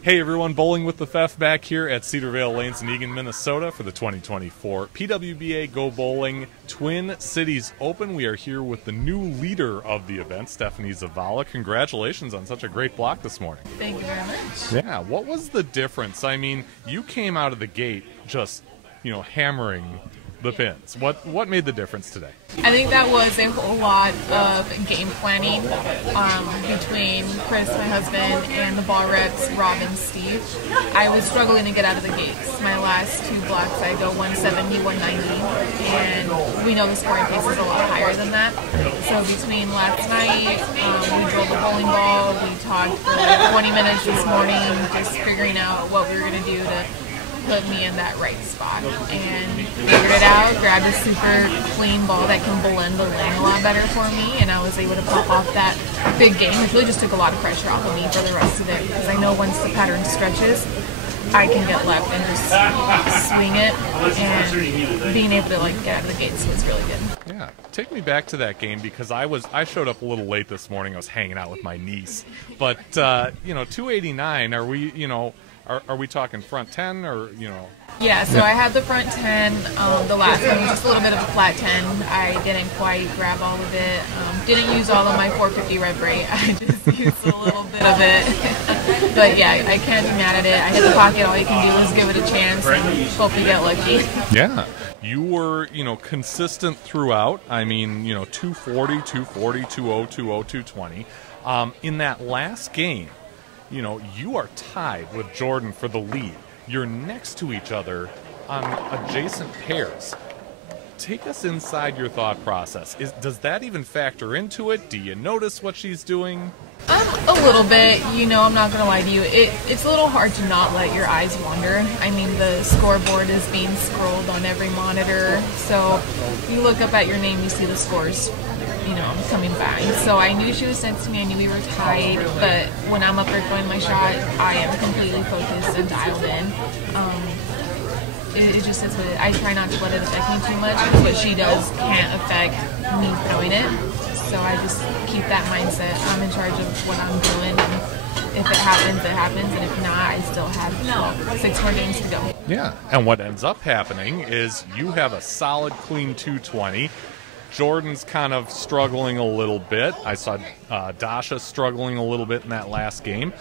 Hey everyone, Bowling with the Theft back here at Cedar Vale Lanes in Eagan, Minnesota for the 2024 PWBA GoBowling Twin Cities Open. We are here with the new leader of the event, Stephanie Zavala. Congratulations on such a great block this morning. Thank you very much. Yeah, what was the difference? I mean, you came out of the gate just, hammering the pins. What made the difference today? I think that was a whole lot of game planning between Chris, my husband, and the ball reps, Rob and Steve. I was struggling to get out of the gates. My last two blocks, I go 170, 190, and we know the scoring pace is a lot higher than that. So between last night, we drilled the bowling ball, we talked for 20 minutes this morning, just figuring out what we were going to do to put me in that right spot, and figured it out, grabbed a super clean ball that can blend the lane a lot better for me, and I was able to pop off that big game. It really just took a lot of pressure off of me for the rest of it, because I know once the pattern stretches, I can get left and just swing it, and being able to get out of the gates was really good. Yeah, take me back to that game, because I showed up a little late this morning. I was hanging out with my niece, but 289. Are we Are we talking front 10 or, Yeah, so I had the front 10. The last one was just a little bit of a flat 10. I didn't quite grab all of it. Didn't use all of my 450 red braid. I just used a little bit of it. But yeah, I can't be mad at it. I hit the pocket. All you can do is give it a chance and hope you get lucky. Yeah. You were, consistent throughout. I mean, 240, 240, 20, 20, 220. In that last game, you are tied with Jordan for the lead. You're next to each other on adjacent pairs. Take us inside your thought process. Does that even factor into it? Do you notice what she's doing? A little bit. I'm not going to lie to you. It's a little hard to not let your eyes wander. I mean, the scoreboard is being scrolled on every monitor. So you look up at your name, you see the scores coming by. So I knew she was next to me, I knew we were tied, but when I'm up there throwing my shot, I am completely focused and dialed in. It just is what it is. I try not to let it affect me too much, because what she does can't affect me throwing it. So I just keep that mindset. I'm in charge of what I'm doing, and if it happens, it happens, and if not, I still have 6 more games to go. Yeah, and what ends up happening is you have a solid, clean 220. Jordan's kind of struggling a little bit. I saw Dasha struggling a little bit in that last game.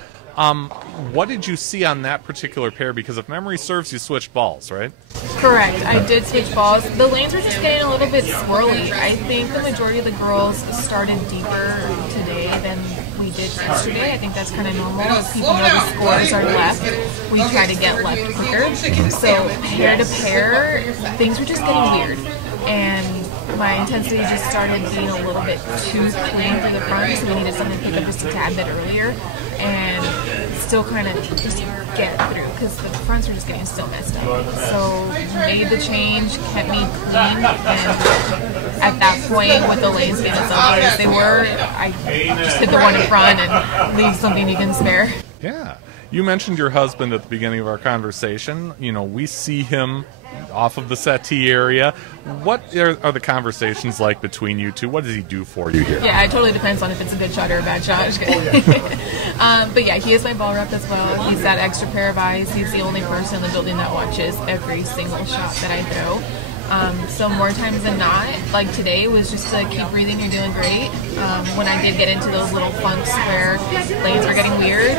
What did you see on that particular pair? Because if memory serves, you switched balls, right? Correct. I did switch balls. The lanes were just getting a little bit swirly. I think the majority of the girls started deeper today than we did yesterday. I think that's kind of normal. If people know the scores are left, we try to get left quicker. So pair to pair, things were just getting weird. And my intensity just started being a little bit too clean through the front, so we needed something to pick up just a tad bit earlier and still kind of just get through, because the fronts were just getting so messed up. So made the change, kept me clean, and at that point, with the lanes being as ugly as they were, I just hit the one in front and leave something you can spare. Yeah. You mentioned your husband at the beginning of our conversation. We see him off of the settee area. What are the conversations like between you two? What does he do for you here? Yeah, it totally depends on if it's a good shot or a bad shot. But yeah, he is my ball rep as well. He's that extra pair of eyes. He's the only person in the building that watches every single shot that I throw. So more times than not, like today, was just to keep breathing, you're doing great. When I did get into those little funks where lanes were getting weird,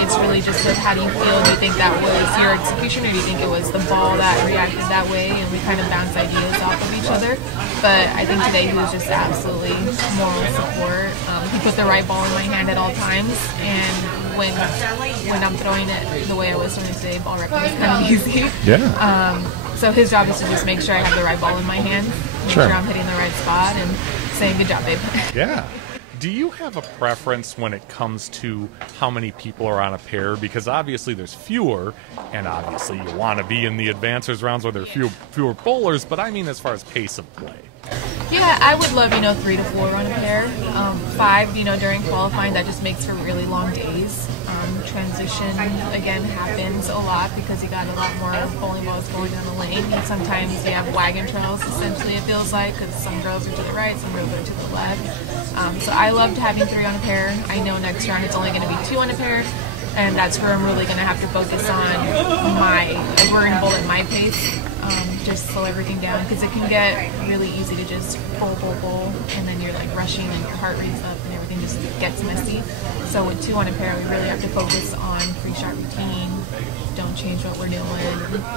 it's really just like, how do you feel? Do you think that was your execution, or do you think it was the ball that reacted that way? And we kind of bounce ideas off of each other. But I think today he was just absolutely moral support. He put the right ball in my hand at all times, and when I'm throwing it the way I was throwing it today, ball repping is kind of easy. Yeah. So his job is to just make sure I have the right ball in my hand, make sure I'm hitting the right spot, and saying, good job, babe. Yeah. Do you have a preference when it comes to how many people are on a pair? Because obviously there's fewer, and obviously you want to be in the advancers rounds where there are fewer bowlers, but I mean as far as pace of play. Yeah, I would love, 3 to 4 on a pair. 5, during qualifying, that just makes for really long days. Transition, again, happens a lot because you got a lot more bowling balls going down the lane. And sometimes you have wagon trails, essentially, it feels like, because some girls are to the right, some girls are to the left. So I loved having 3 on a pair. I know next round it's only going to be 2 on a pair. and that's where I'm really going to have to focus on we're going to bowl at my pace, just slow everything down, because it can get really easy to just bowl, and then you're like rushing and your heart rate's up and everything just gets messy. So with 2 on a pair, we really have to focus on 3-shot routine, don't change what we're doing,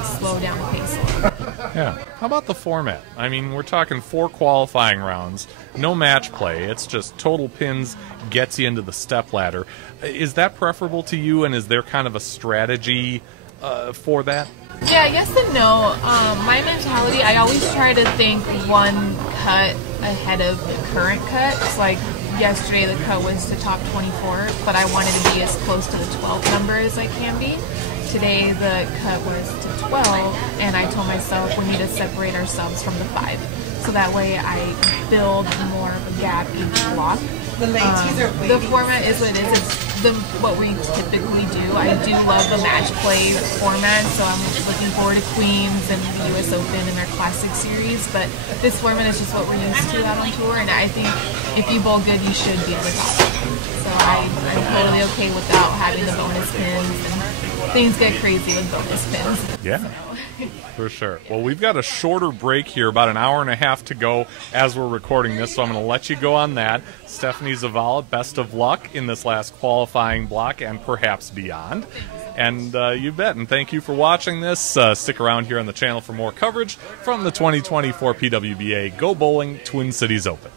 slow down the pace a little bit. Yeah. How about the format? I mean, we're talking 4 qualifying rounds, no match play. It's just total pins gets you into the step ladder. Is that preferable to you, and is there kind of a strategy for that? Yeah, yes and no. My mentality, I always try to think one cut ahead of the current cut. So like yesterday the cut was to top 24, but I wanted to be as close to the 12 number as I can be. Today the cut was to 12, and I told myself we need to separate ourselves from the 5. So that way I build more of a gap each block. The format is what it is. It's what we typically do. I do love the match play format, so I'm looking forward to Queens and the US Open and their Classic Series, but this format is just what we're used to out on tour, and I think if you bowl good, you should be at the top. So I'm totally okay without having the bonus pins, and things get crazy with bonus pins. Yeah. For sure. Well, we've got a shorter break here, about an hour and a half to go as we're recording this, so I'm going to let you go on that. Stephanie Zavala, best of luck in this last qualifying block and perhaps beyond. And you bet. And thank you for watching this. Stick around here on the channel for more coverage from the 2024 PWBA Go Bowling Twin Cities Open.